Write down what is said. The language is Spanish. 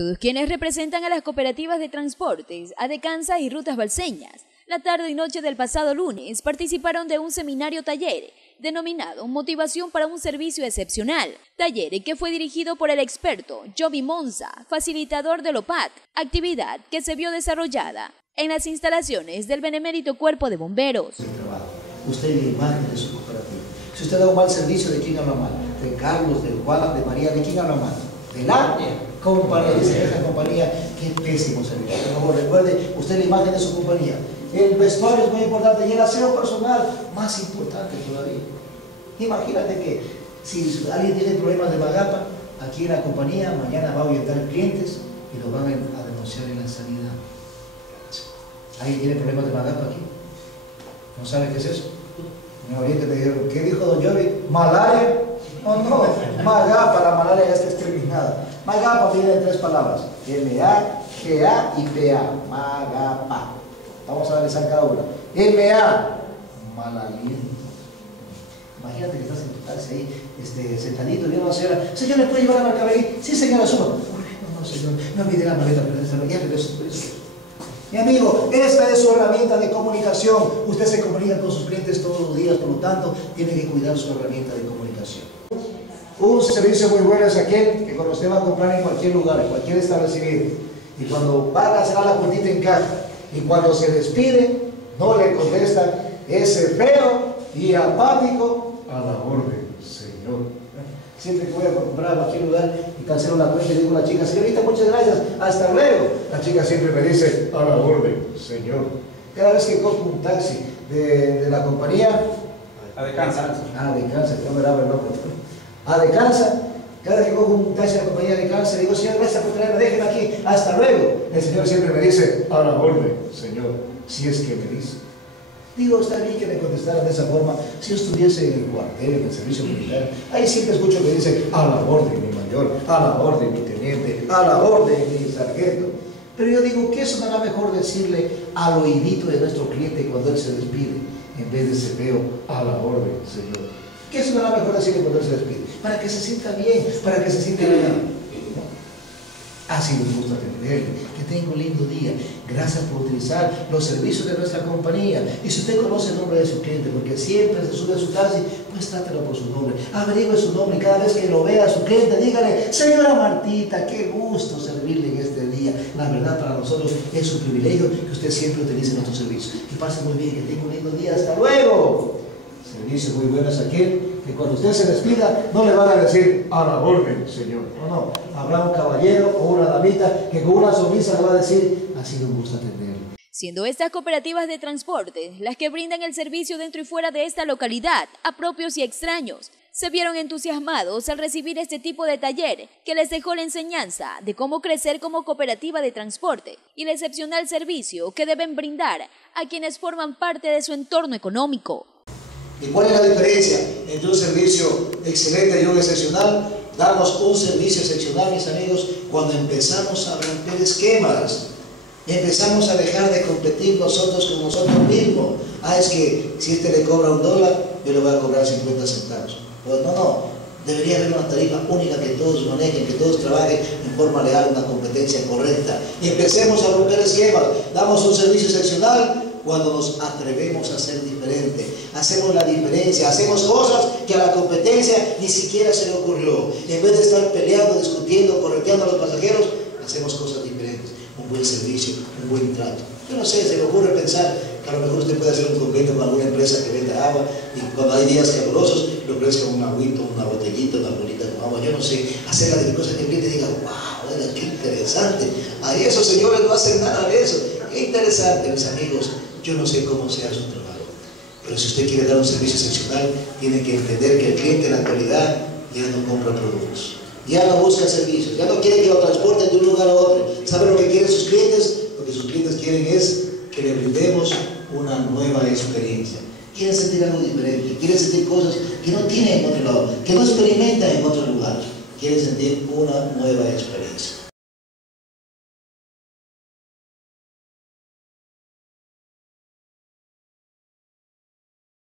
Todos quienes representan a las cooperativas de transportes, Adecansa y Rutas Balseñas, la tarde y noche del pasado lunes participaron de un seminario taller denominado Motivación para un Servicio Excepcional, taller que fue dirigido por el experto Joby Monza, facilitador del OPAT, actividad que se vio desarrollada en las instalaciones del Benemérito Cuerpo de Bomberos. Usted es la imagen de su cooperativa. Si usted da un mal servicio, ¿de quién habla mal? De Carlos, de Juan, de María, ¿de quién habla mal? De la compañía. Dice esa compañía, qué pésimo servicio. Por favor, recuerde, usted es la imagen de su compañía. El vestuario es muy importante y el aseo personal más importante todavía. Imagínate que si alguien tiene problemas de Magapa, aquí en la compañía, mañana va a orientar clientes y lo van a denunciar en la sanidad. ¿Alguien tiene problemas de Magapa aquí? ¿No sabe qué es eso? Ahorita te dijeron, ¿qué dijo don Joby? ¿Malaria? No, Magapa, la malaria ya está exterminada. Magapa viene de tres palabras, M-A-G-A y P-A, Magapa. Vamos a analizar cada una. M-A, mal aliento. Imagínate que estás en tu taxi ahí, sentadito, viendo a la señora, señor, ¿le puede llevar a Marcaberí? Sí, señora, suba. No, señor, no olvide la maleta, pero ya regreso. Mi amigo, esta es su herramienta de comunicación. Usted se comunica con sus clientes todos los días, por lo tanto, tiene que cuidar su herramienta de comunicación. Un servicio muy bueno es aquel que cuando usted va a comprar en cualquier lugar, en cualquier establecimiento, y cuando va a cerrar la puertita en caja, y cuando se despide, no le contesta ese feo y apático a la orden, señor. Siempre que voy a comprar a cualquier lugar y cancelo la cuenta y le digo a la chica, señorita, muchas gracias, hasta luego. La chica siempre me dice, a la orden, señor. Cada vez que cojo un taxi de la compañía, Adecansa, no me daba el nombre. Adecansa, cada vez que cojo un taxi de la compañía Adecansa, le digo, señor, gracias por traerme, déjeme aquí, hasta luego. El señor siempre me dice, a la orden, señor, si es que me dice. Digo, está bien que me contestaran de esa forma si yo estuviese en el cuartel, en el servicio militar. Ahí siempre escucho que dice, a la orden, mi mayor, a la orden, mi teniente, a la orden, mi sargento. Pero yo digo, ¿qué sonará mejor decirle al oídito de nuestro cliente cuando él se despide, en vez de ese feo, a la orden, señor? ¿Qué sonará mejor decirle cuando él se despide? Para que se sienta bien, para que se sienta bien. Ha sido un gusto atenderle, que tenga un lindo día. Gracias por utilizar los servicios de nuestra compañía. Y si usted conoce el nombre de su cliente, porque siempre se sube a su taxi, pues trátelo por su nombre. Averigüe su nombre y cada vez que lo vea a su cliente, dígale, señora Martita, qué gusto servirle en este día. La verdad, para nosotros es un privilegio que usted siempre utilice nuestros servicios. Que pase muy bien, que tenga un lindo día. ¡Hasta luego! Servicio muy bueno es aquel que cuando usted se despida no le van a decir a la orden, señor. No, habrá un caballero o una damita que con una sonrisa le va a decir, ha sido un gusto atenderle. Siendo estas cooperativas de transporte las que brindan el servicio dentro y fuera de esta localidad a propios y extraños, se vieron entusiasmados al recibir este tipo de taller que les dejó la enseñanza de cómo crecer como cooperativa de transporte y el excepcional servicio que deben brindar a quienes forman parte de su entorno económico. ¿Y cuál es la diferencia entre un servicio excelente y un excepcional? Damos un servicio excepcional, mis amigos, cuando empezamos a romper esquemas. Empezamos a dejar de competir nosotros con nosotros mismos. Es que si este le cobra $1, yo le voy a cobrar 50 centavos. Pues no. Debería haber una tarifa única que todos manejen, que todos trabajen en forma leal, una competencia correcta. Y empecemos a romper esquemas. Damos un servicio excepcional cuando nos atrevemos a ser diferentes, hacemos la diferencia, hacemos cosas que a la competencia ni siquiera se le ocurrió. En vez de estar peleando, discutiendo, correteando a los pasajeros, hacemos cosas diferentes, un buen servicio, un buen trato. Yo no sé, se me ocurre pensar que a lo mejor usted puede hacer un convenio con alguna empresa que venda agua y cuando hay días calurosos le ofrezca un agüito, una botellita, una bolita con agua, yo no sé, hacer las cosas que el cliente diga, wow, qué interesante. Ahí esos señores no hacen nada de eso. Qué interesante, mis amigos. Yo no sé cómo sea su trabajo, pero si usted quiere dar un servicio excepcional, tiene que entender que el cliente en la actualidad ya no compra productos, ya no busca servicios, ya no quiere que lo transporten de un lugar a otro. ¿Sabe lo que quieren sus clientes? Lo que sus clientes quieren es que le brindemos una nueva experiencia. Quieren sentir algo diferente, quieren sentir cosas que no tienen en otro lado, que no experimentan en otro lugar. Quieren sentir una nueva experiencia.